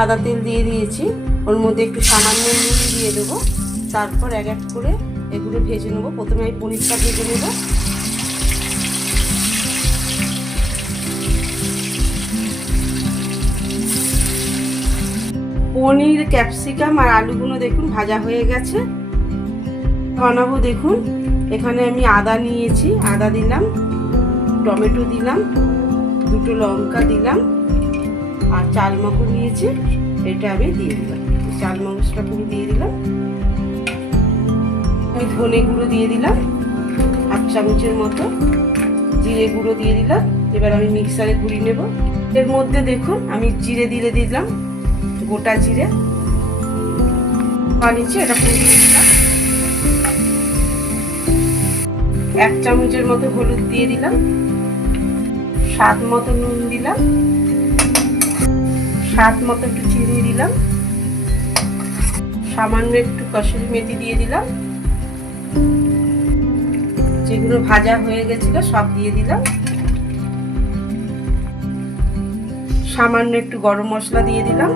সাদা তেল দিয়ে দিয়েছি, ওর মধ্যে একটু সামান্য নুন দিয়ে দেবো। তারপর এক এক করে এগুলো ভেজে নেবো। প্রথমে আমি পনিরটা ভেজে নেব। পনির, ক্যাপসিকাম আর আলুগুলো দেখুন ভাজা হয়ে গেছে। বানাবো দেখুন, এখানে আমি আদা নিয়েছি, আদা দিলাম, টমেটো দিলাম, দুটো লঙ্কা দিলাম, আর চাল মগজ নিয়েছি, এটা আমি দিয়ে দিলাম। চাল মগজটা পুরো দিয়ে দিলাম। আমি ধনে গুঁড়ো দিয়ে দিলাম 1 চামচের মতো, জিরে গুঁড়ো দিয়ে দিলাম। এবার আমি মিক্সারে ঘুরিয়ে নেব। এর মধ্যে দেখুন আমি জিরে দিয়ে দিলাম, গোটা জিরে নিচে এটা পুড়িয়ে দিলাম। 1 চামচের মতো হলুদ দিয়ে দিলাম, স্বাদ মতো নুন দিলাম, স্বাদ মতো একটু চিনি দিলাম, সামান্য একটু কসুরি মেথি দিয়ে দিলাম। যেগুলো ভাজা হয়ে গেছিল সব দিয়ে দিলাম। সামান্য একটু গরম মশলা দিয়ে দিলাম।